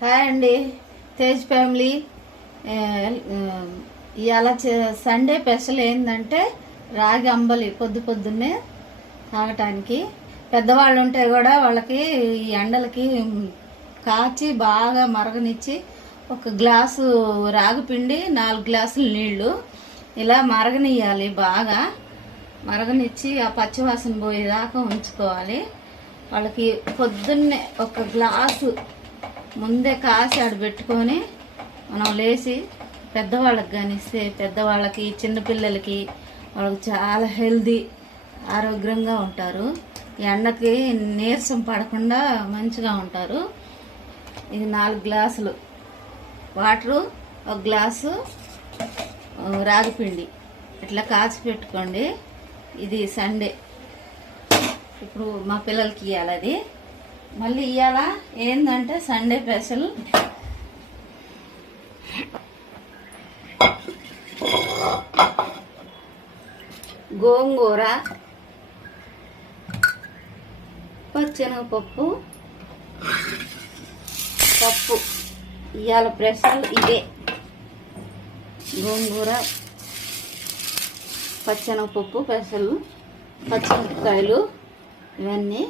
Hi అండి, Tej family. ఇవాళ Sunday special ఏంటంటే రాగి అంబలి పొద్దున్నే తాగటానికి. పెద్దవాళ్ళు ఉంటే కూడా వాళ్ళకి ఈ ఎండలకి కాచి బాగా మరగనిచ్చి ఒక గ్లాసు రాగి పిండి 4 గ్లాసులు నీళ్లు ఇలా మరగనియాలి. బాగా మరగనిచ్చి ఆ పచ్చివాసన పోయేదాకా ఉంచుకోవాలి. వాళ్ళకి పొద్దున్నే ఒక గ్లాసు ముందే కాసి ఆడ పెట్టుకొని మనం లేచి పెద్దవాళ్ళకి కానిస్తే పెద్దవాళ్ళకి చిన్నపిల్లలకి వాళ్ళకి చాలా హెల్దీ ఆరోగ్యంగా ఉంటారు. ఎండకి నీరసం పడకుండా మంచిగా ఉంటారు. ఇది 4 గ్లాసులు వాటరు, 1 గ్లాసు రాగిపిండి ఇట్లా కాచి పెట్టుకోండి. ఇది సండే. ఇప్పుడు మా పిల్లలకి ఇవ్వాలి. అది మళ్ళీ ఇవాళ ఏంటంటే సండే స్పెషల్ గోంగూర, పచ్చెనగపప్పు, పప్పు. ఇవాళ స్పెషల్ ఇదే. గోంగూర, పచ్చెనగపప్పు స్పెషల్, పచ్చిమిరపకాయలు ఇవన్నీ.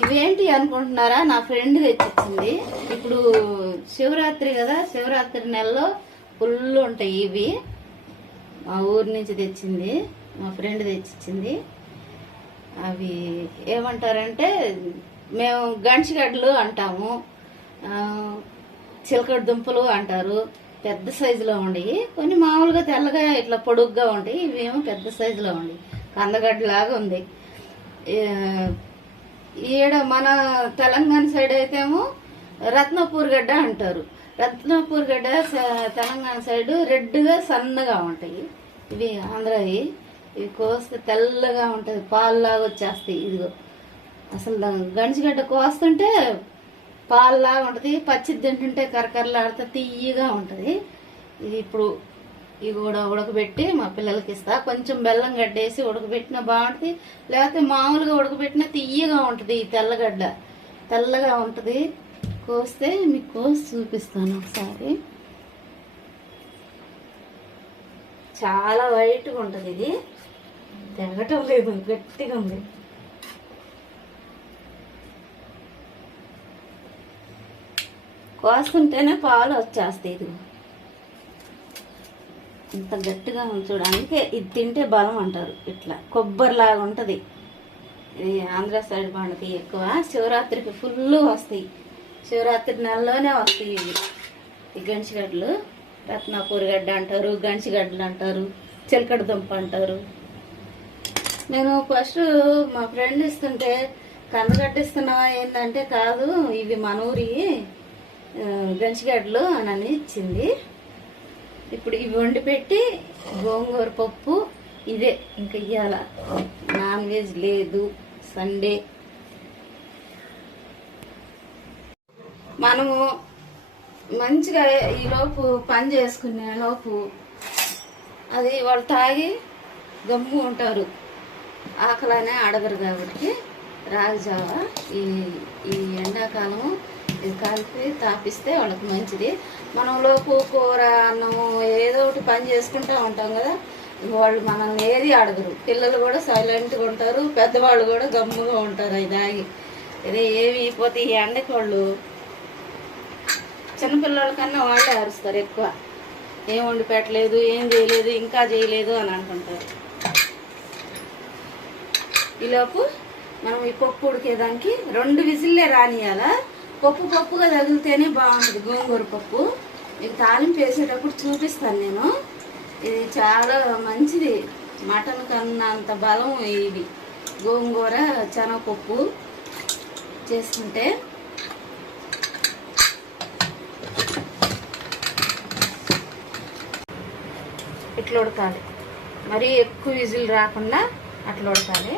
ఇవేంటి అనుకుంటున్నారా? నా ఫ్రెండ్ తెచ్చిచ్చింది. ఇప్పుడు శివరాత్రి కదా, శివరాత్రి నెలలో ఫుల్ ఉంటాయి ఇవి. మా ఊరి నుంచి తెచ్చింది, మా ఫ్రెండ్ తెచ్చిచ్చింది. అవి ఏమంటారంటే మేము గంచిగడ్డలు అంటాము, చిలకడ దుంపలు అంటారు. పెద్ద సైజులో ఉండయి. కొన్ని మామూలుగా తెల్లగా ఇట్లా పొడుగ్గా ఉంటాయి. ఇవేమో పెద్ద సైజులో ఉండయి. కందగడ్డలాగా ఉంది. ఈడ మన తెలంగాణ సైడ్ అయితేమో రత్నపూర్ గడ్డ అంటారు. రత్నపూర్ గడ్డ తెలంగాణ సైడ్ రెడ్గా సన్నగా ఉంటాయి. ఇవి ఆంధ్రవి. ఇవి కోస్తే తెల్లగా ఉంటుంది, పాలులాగా వచ్చేస్తాయి. ఇదిగో అసలు గంచిగడ్డ కోస్తుంటే పాలులాగా ఉంటుంది, పచ్చిది తింటుంటే కరకరలాడితే తీయగా ఉంటుంది. ఇది ఇప్పుడు ఇవి కూడా ఉడకబెట్టి మా పిల్లలకి ఇస్తా. కొంచెం బెల్లం గడ్డేసి ఉడకబెట్టినా బాగుంటుంది, లేకపోతే మామూలుగా ఉడకబెట్టినా తీయగా ఉంటుంది. ఈ తెల్లగడ్డ తెల్లగా ఉంటుంది. కోస్తే మీకు కోసి చూపిస్తాను ఒకసారి. చాలా వైట్గా ఉంటుంది. ఇది తెగటం లేదు, గట్టిగా ఉంది. కోస్తుంటేనే పాలు వచ్చేస్తాయి. ఇది ఇంత గట్టిగా చూడు. అందుకే ఇది తింటే బలం అంటారు. ఇట్లా కొబ్బరిలాగా ఉంటుంది. ఇది ఆంధ్ర సైడ్ పండుగ ఎక్కువ. శివరాత్రికి ఫుల్ వస్తాయి. శివరాత్రి నెలలోనే వస్తాయి ఇవి. ఈ గంచిగడ్డలు రత్నాపూర్ గడ్డ అంటారు, గంచిగడ్డలు అంటారు, చిలకడ దుంప అంటారు. నేను ఫస్ట్ మా ఫ్రెండ్ ఇస్తుంటే కందగడ్డ ఇస్తున్నావా ఏంటంటే కాదు, ఇవి మన ఊరి గంచిగడ్డలు అని ఇచ్చింది. ఇప్పుడు ఇవి వండి పెట్టి గోంగూర పప్పు ఇదే. ఇంకా ఇయ్యాల నాన్ వెజ్ లేదు, సండే. మనము మంచిగా ఈలోపు పని చేసుకునే లోపు అది వాళ్ళు తాగి గమ్ము ఉంటారు, ఆకలనే అడగరు. కాబట్టి రాగిజావ ఈ ఎండాకాలము ఇది కలిపి తాపిస్తే వాళ్ళకి మంచిది. మనం లోపు కూర అన్నము ఏదో ఒకటి పని చేసుకుంటూ ఉంటాం కదా, వాళ్ళు మనల్ని ఏది అడగరు. పిల్లలు కూడా సైలెంట్గా ఉంటారు, పెద్దవాళ్ళు కూడా గమ్ముగా ఉంటారు. అది తాగి ఇదే ఏమి అయిపోతే ఈ ఎండకి వాళ్ళు చిన్నపిల్లల కన్నా వాళ్ళే అరుస్తారు ఎక్కువ. ఏం వండి పెట్టలేదు, ఏం చేయలేదు, ఇంకా చేయలేదు అని అనుకుంటారు. ఈలోపు మనం ఈ పప్పు ఉడికేదానికి 2 విజిల్లే రానియాల. పప్పుగా తగిలితేనే బాగుంటుంది గోంగూర పప్పు. మీకు తాలింపు వేసేటప్పుడు చూపిస్తాను నేను. ఇది చాలా మంచిది, మటన్ కన్నా అంత బలం ఇది. గోంగూర శనగపప్పు చేసుకుంటే ఇట్లా ఉడకాలి. మరీ ఎక్కువ విజిల్ రాకుండా అట్లా ఉడకాలి.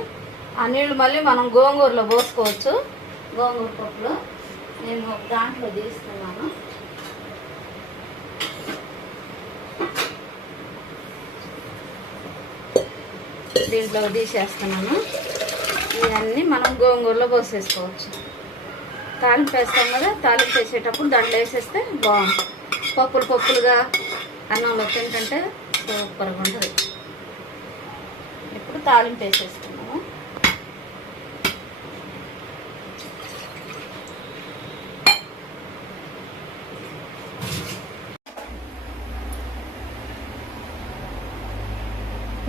ఆ నీళ్ళు మళ్ళీ మనం గోంగూరలో పోసుకోవచ్చు. గోంగూర పప్పులో నేను దాంట్లో తీస్తున్నాను. దీంట్లో తీసేస్తున్నాను. ఇవన్నీ మనం గోంగూరలో పోసేసుకోవచ్చు. తాలింపు వేస్తాం కదా, తాలింపు వేసేటప్పుడు దాంట్లో వేసేస్తే బాగుంటుంది. పప్పులుగా అన్నంలో తింటుంటే సూపర్గా ఉంటుంది. ఇప్పుడు తాలింపు వేసేసుకున్నాము.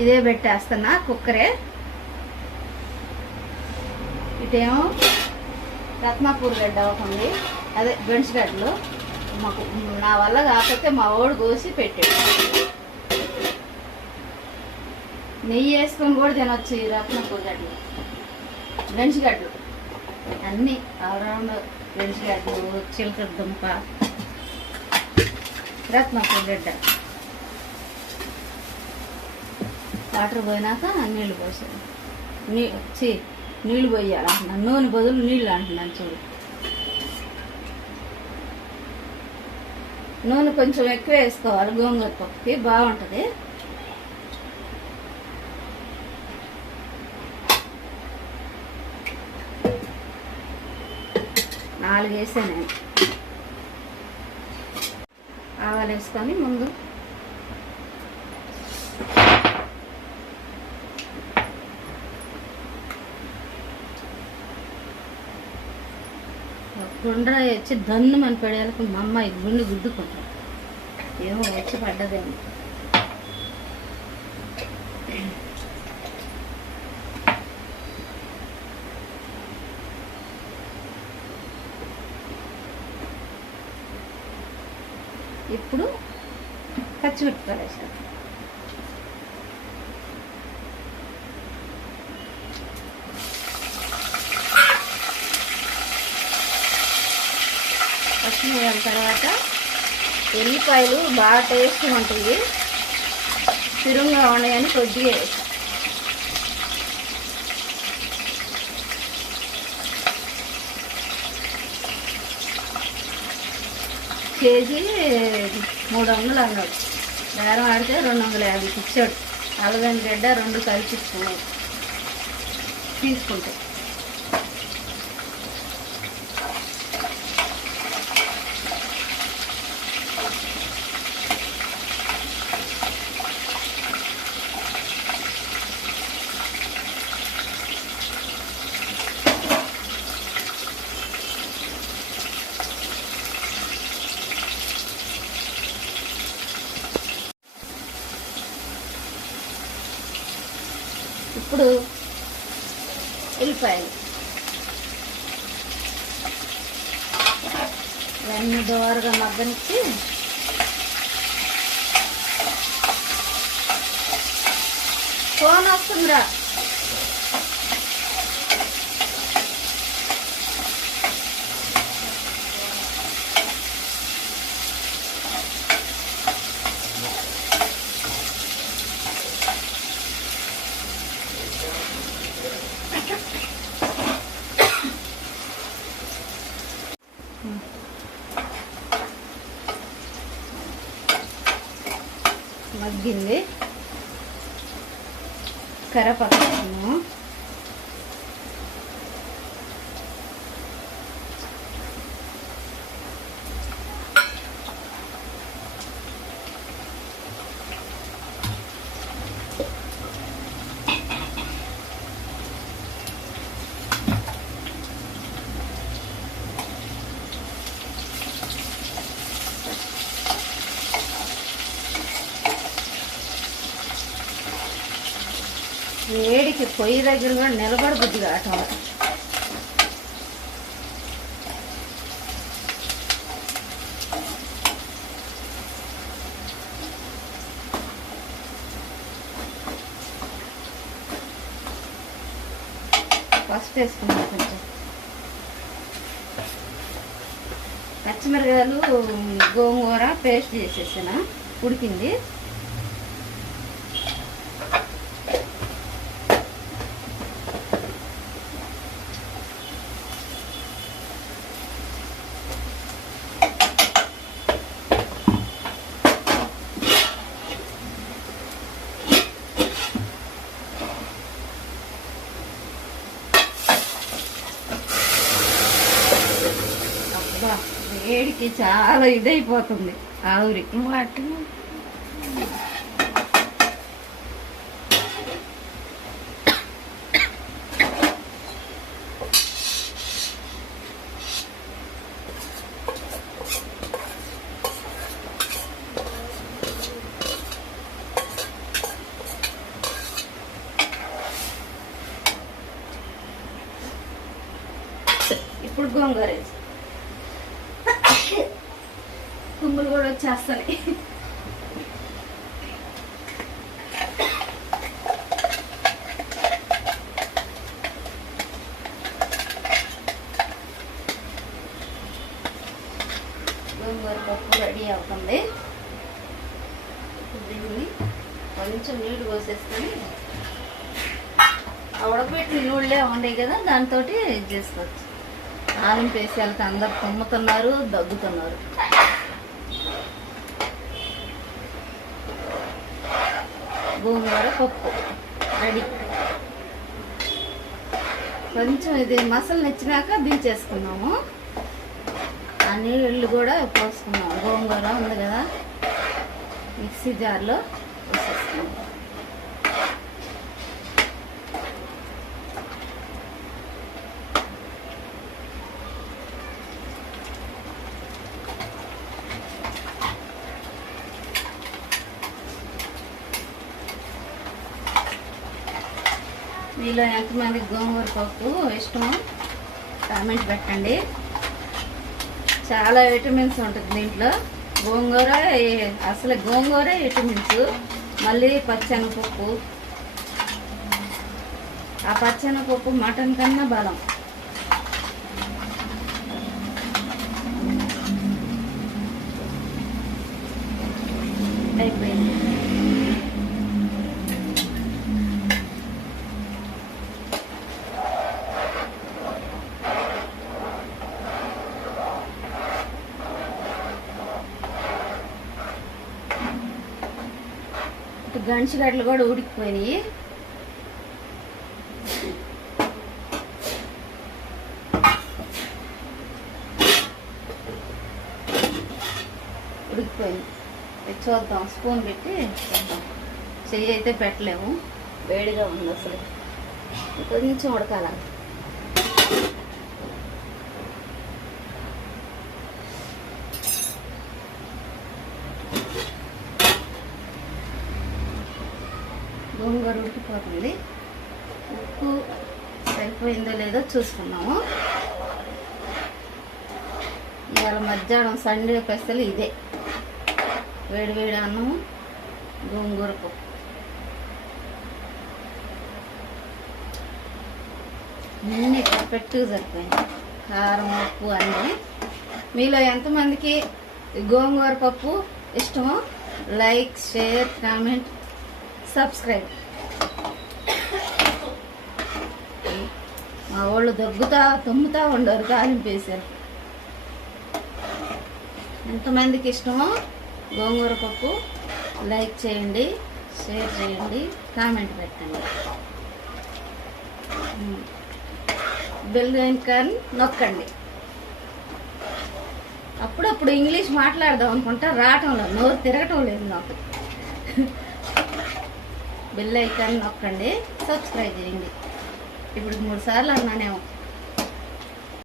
ఇదే పెట్టేస్తున్నా కుక్కరే. ఇటేమో రత్నాపూర్ గడ్డ అవుతుంది, అదే బెండ్స్గడ్డలు. మాకు నా వల్ల కాకపోతే మా వాడు కోసి పెట్టాడు. నెయ్యి వేసుకొని కూడా తినొచ్చు ఈ రత్నాపూర్ గడ్డలు, బెండ్స్గడ్డలు అన్నీ ఆల్రౌండ్. బెండ్స్గడ్డలు, చిలకడ దుంప, రత్నాపూర్ గడ్డ. వాటర్ పోయినాక నీళ్ళు పోసాను. నీళ్ళు పోయాలి అంటున్నాను, నూనె బదులు నీళ్ళు అంటున్నాను చూడు. నూనె కొంచెం ఎక్కువ వేసుకోవాలి, గోంగూర పప్పుకి బాగుంటుంది. నాలుగు వేసాను నేను. ఆవాలు వేసుకొని ముందు గుండ్ర వచ్చి దన్ను మన పడేలకు మా అమ్మాయి గుండె గుద్దుకుంటాం. ఏమో వచ్చి పడ్డదేమో. ఇప్పుడు పచ్చిమిరపకాయలు వేసాను. పచ్చిమిరపకాయల తర్వాత ఎల్లిపాయలు బాగా టేస్ట్గా ఉంటాయి, తిరుగా ఉన్నాయని కొద్దిగా వేసాను. కేజీ 300 అన్నాడు, బేరం ఆడితే 250 ఇచ్చాడు. అలగని గడ్డ 2 కలిపి తీసుకుంటే. ఇప్పుడు ఉల్లిపాయలు ఇవన్నీ దోరగా మగ్గనిచ్చి ఫోన్ వస్తుందిరా. మగ్గింది, కరివేపాకు వేడికి పొయ్యి దగ్గర కూడా నిలబడబుద్ది కావటం. పసుపు వేసుకున్నాం కొంచెం, పచ్చిమిరకాయలు గోంగూర పేస్ట్ చేసేసిన ఉడికింది. వేడికి చాలా ఇదైపోతుంది ఆవిరి. వాటి ఇప్పుడు గోంగూర తుమ్ములు కూడా వచ్చేస్తాయి. గోంగూర పప్పు రెడీ అవుతుంది. దీన్ని కొంచెం నీళ్ళు పోసేసుకొని ఉడకబెట్టిన నీళ్ళే ఉన్నాయి కదా, దాంతో చేసుకోవచ్చు. తాలింపు వేసి వెళ్తే అందరు తుమ్ముతున్నారు, దగ్గుతున్నారు. గోంగూర పప్పు రెడీ. కొంచెం ఇది మసాలా నచ్చినాక దించేసుకున్నాము. ఆ నీళ్ళు కూడా పోసుకున్నాము. గోంగూర ఉంది కదా, మిక్సీ జార్లో వేసేసుకున్నాము. మీలో ఎంతమంది గోంగూర పప్పు ఇష్టమో కామెంట్ పెట్టండి. చాలా విటమిన్స్ ఉంటుంది దీంట్లో. గోంగూర అసలు గోంగూర విటమిన్స్. మళ్ళీ పచ్చెనగపప్పు, ఆ పచ్చెనగపప్పు మటన్ కన్నా బలం. అయిపోయింది. గంచిగడ్డలు కూడా ఉడికిపోయినాయి. ఉడికిపోయింది. చూద్దాం, స్పూన్ పెట్టి చూద్దాం. చెయ్యి అయితే పెట్టలేము, వేడిగా ఉంది. అసలు కొంచెం ఉడకాల. గోంగూర ఉడికిపోతుంది. ఉప్పు సరిపోయిందో లేదో చూసుకున్నాము. ఇవాళ మధ్యాహ్నం సండే పెసలు ఇదే, వేడి వేడి అన్నం, గోంగూర పప్పు. అన్నీ పర్ఫెక్ట్గా సరిపోయింది. కారం, ఉప్పు అన్నీ. మీలో ఎంతమందికి గోంగూర పప్పు ఇష్టమో లైక్, షేర్, కామెంట్, సబ్స్క్రైబ్. మా వాళ్ళు దగ్గుతా తుమ్ముతా ఉండరు తాలింపు వేసారు. ఎంతమందికి ఇష్టమో గోంగూర పప్పు లైక్ చేయండి, షేర్ చేయండి, కామెంట్ పెట్టండి. బెల్ ఐకాన్ నొక్కండి. అప్పుడప్పుడు ఇంగ్లీష్ మాట్లాడదాం అనుకుంటా, రావటం లేదు, నోరు తిరగటం లేదు నాకు. బెల్ ఐకాన్ నొక్కండి, సబ్స్క్రైబ్ చేయండి. ఇప్పుడు 3 సార్లు అన్నానేమో.